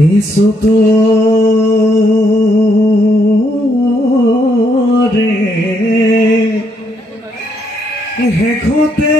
Eso tore hekote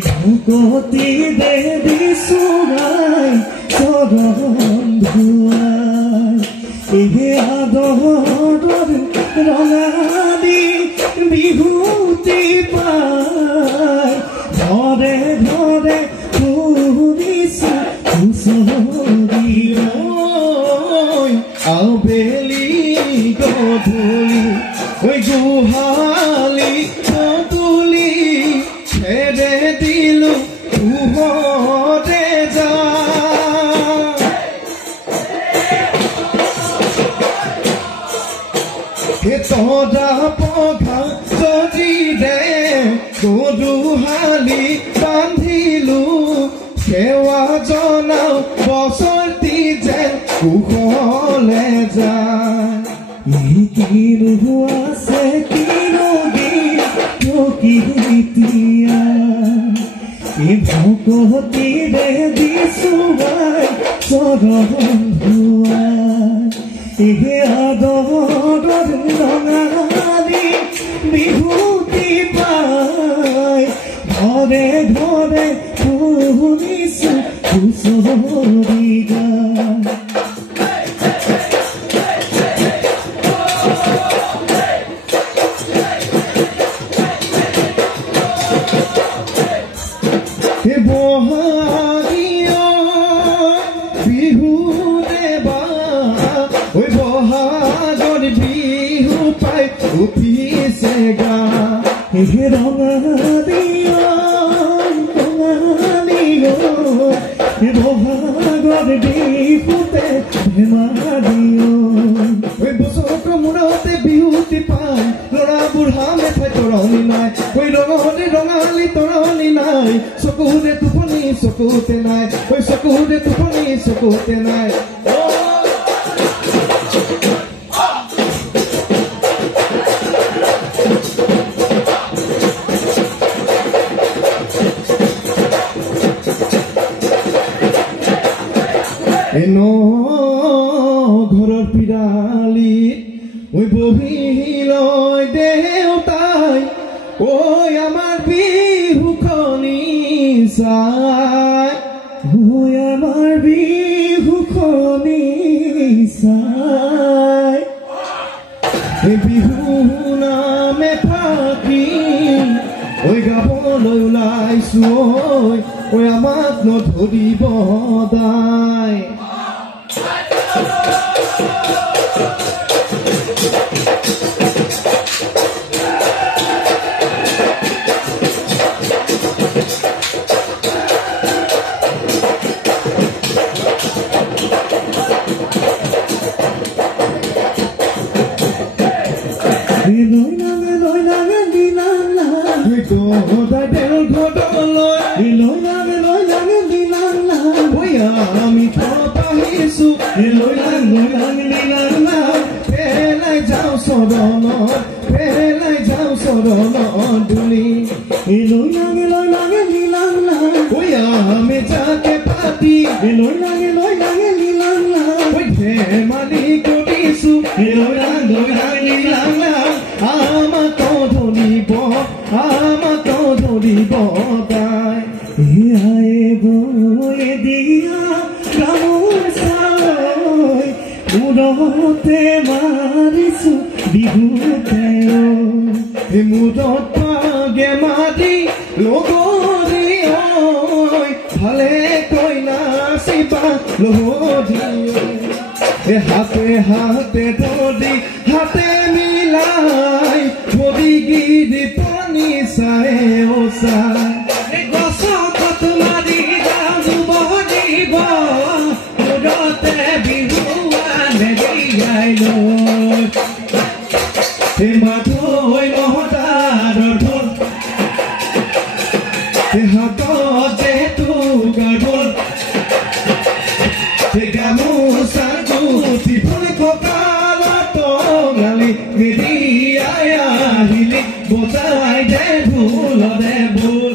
ভকতি দেবী চুৰাই চৰণ ধুৱাই আদৰৰ ৰঙালী বিভূতি পাই ঘৰে ঘৰে ফুৰিছো হুঁচৰি আবেলি গধূলি গোহালি তুলি খেৰে দিলো পোহৰে যা তৰা পঘা যদি দে গৰুহালি বান্ধিলো সেৱা জনাও বছৰটি যেন কুশলে যায় কিনো আছে কিনো গীতিয়া ভকতিৰে দিছোৱাই চৰণ ধুৱাই আদৰৰ ৰঙালী বিভূতি পাই ঘৰে ঘৰে ফুৰিছো হুঁচৰি গাই বহাগীয় বিহু দেৱা বহাগৰ বিহু পাই উঠিছে গা বহাগৰ বিহুতে ধেমালিও বছৰটো মূৰতে বিহুতি পাই ল'ৰা বুঢ়া মেঠাই তৰণি নাই ৰঙতে ৰঙালী তৰণি নাই চকুৰে টোপনি চকুতে নাই চকুৰে টোপনি চকুতে নাই ঘৰৰ পিৰালিত বহি লৈ দেউতাই আমাৰ বিহুখনি চাই আমাৰ বিহুখনি চাই বিহু নামে ফাকি গাবলৈ ওলাইছো আমাক নধৰিব দাই আমি পাহিছো পেলাই যাওঁ চৰণত দুলি আমি যাকে পাতি ধেমালি কৰিছো আমাক ধৰিব তাই দিয়া মূৰতে মাৰিছো বিহুতে মূৰত পাগে মাৰি লগৰী ভালে কৈ নাচিবা লহৰী হাতে হাতে ধৰি হাতে মিলাই ধৰি গিৰি পানী চাই চাই গছত মাৰি যাব দিব মূৰতে বিহুৱানে দিয়াই মাধৈ মহতাৰ ঢোল হাততে গাঢ়োল গামোচা গুঠি ফুল কঁকালত গালি মেৰিয়াই আহিলি বজাই দে ঢোলৰে ঢোল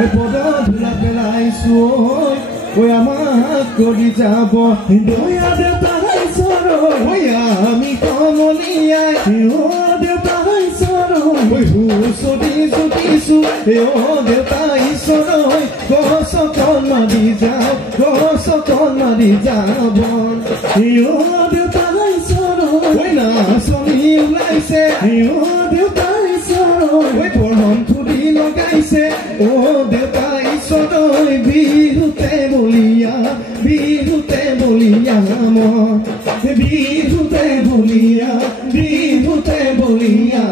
ঐ পদ ধূলা পেলাইছো ঐ আমাক কৰি যাব দয়া দেউতা ঈশ্বৰ ঐ আমি কমলীয়াই ও দেউতা ঈশ্বৰ ঐ হুঁচৰি জুতিছো ও দেউতা ঈশ্বৰ গছখন মাৰি যাওঁ গছখন মাৰি যাব ও দেউতা ঈশ্বৰ ঐ নাচনি ওলাইছে ও দেউতা ঈশ্বৰ ঐ পৰম ফুৰি লগাইছে ও দেউতা ঈশ্বৰ বিহুতে বলিয়া বিহুতে বলিয়া বিহুতে বলিয়া বিহুতে বলিয়া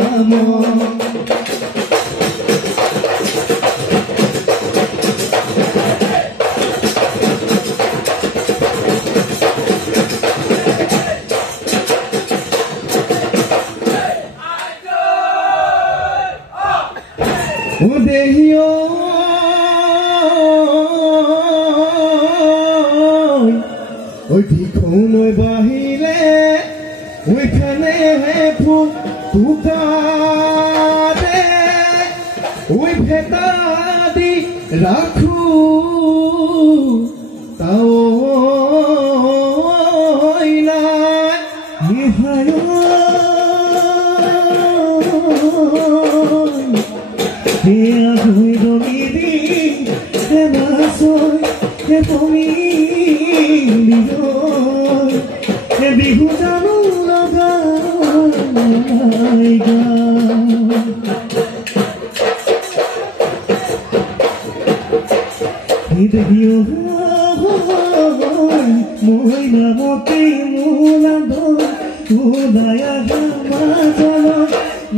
দেহিও ওই ঠিকন বাহিলে ওইখানে ফুল তুকারে ওই ভেতা দি রাখু তাও না নিহায় Hea guido mi di, he nasoy, he pomiliyoy, he bihutanu lagaiga. He debió muy namote mulando, udaya gamajalo.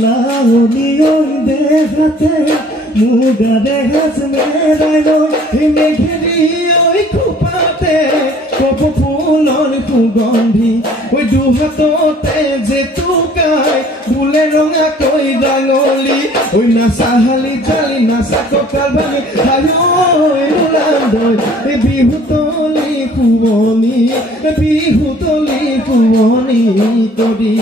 Launi hoy déjate, muga dejas medailo, y me quería hoy cupate, como fulon সুগন্ধি ওই দুহাততে যে টুকাই বুলে ৰঙা কৈ ডাঙলি ওই নাচাহালি জালি নাচা কঁকাল ভাঙি হায়ৈ নোলান্দৈ এই বিহুতলি শুৱনি বিহুতলি শুৱনি কৰি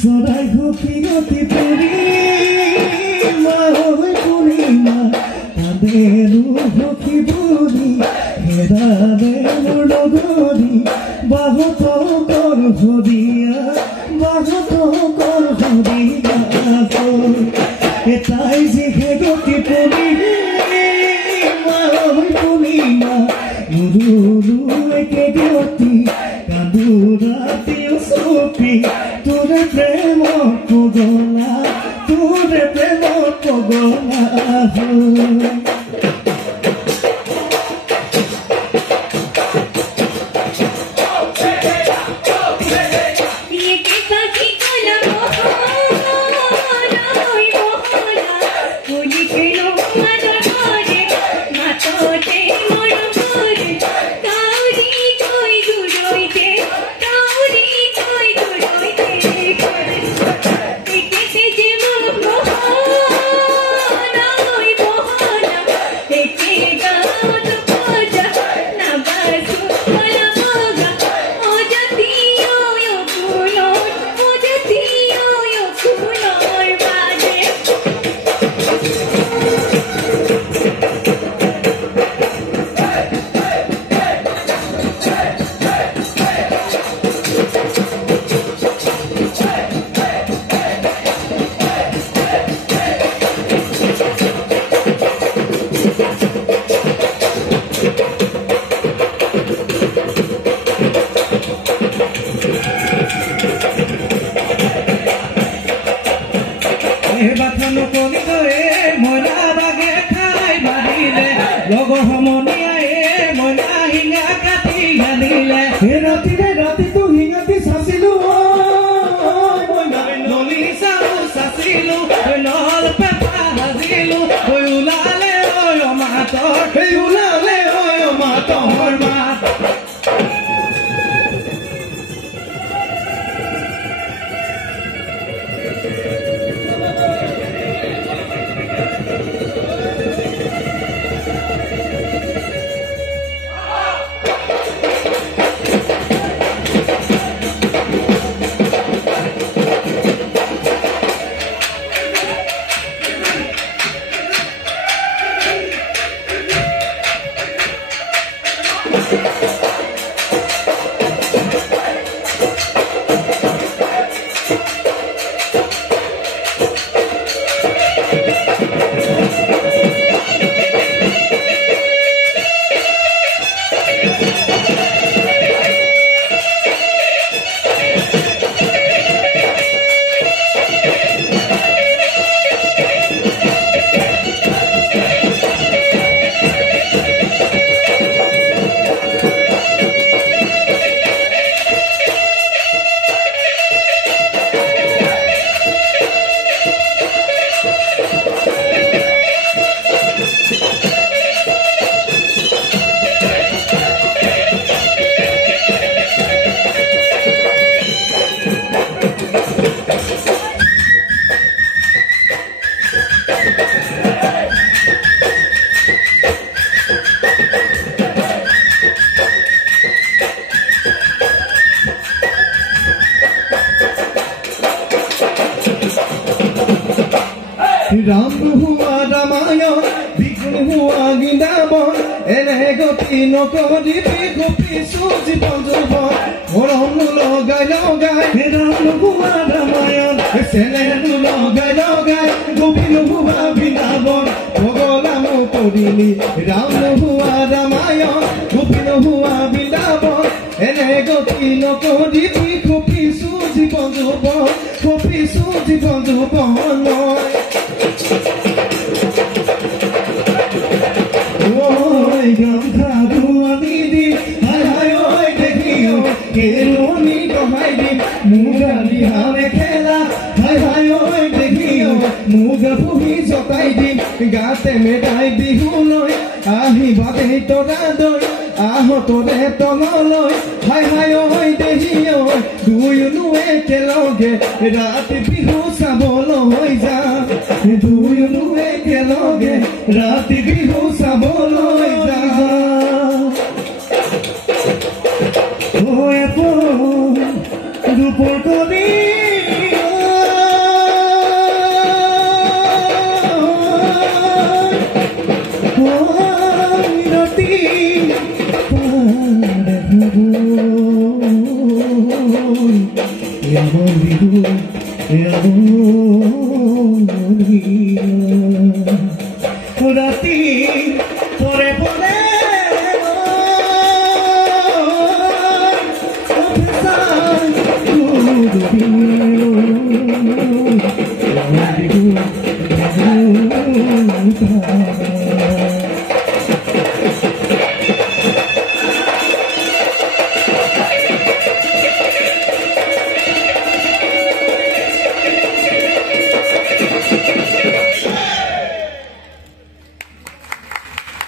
Sorai goti goti puri ma hoy puri ma taderu goti puri hera de logori bahoto kor hodiya ko etai jige goti puri ma hoy puri ma nuru eke goti kadurati usupi Ture premo pogola, বাথন কৰি গৈ মইনা বাগে খাই বাঢ়িলে লগ সমনীয়াই মইনা শিঙা কাটি আনিলে ৰাতিৰে ৰাতিটো হিঙাতি চাচিলো মইনা নলি চাউ চাচিলো নল পেপা ভাজিলো ওলালে মাতৰ ওলালে মাতৰ মাত राम हुआ रामायण विष्णु हुआ गीतावन एने गति नकरिबि कपिसु जीवन जौवन मरम लगाय लगाय राम हुआ रामायण सेनेनु लगाय लगाय गोविंद हुआ वृंदावन भगवान तोरिली राम हुआ रामायण गोविंद हुआ वृंदावन एने गति नकरिबि कपिसु जीवन जौवन कपिसु जीवन जौवन oi gamkha duani di hai hai oi dekhiyo keloni dohai di muga lihane khela hai hai oi dekhiyo muga puhi jotai di গাতে মেটাই বিহু লৈ আহি বাদে তোৰা দৈ আহ তোৰে তললৈ হাই হাই ঐ দেহি ঐ দুয়োনো একেলগে ৰাতি বিহু চাবলৈ যাম দুয়োনো একেলগে ৰাতি বিহু চাবলৈ যাম ঐ ৰূপৰ কলি ৰাতি পৰে পৰে Oh,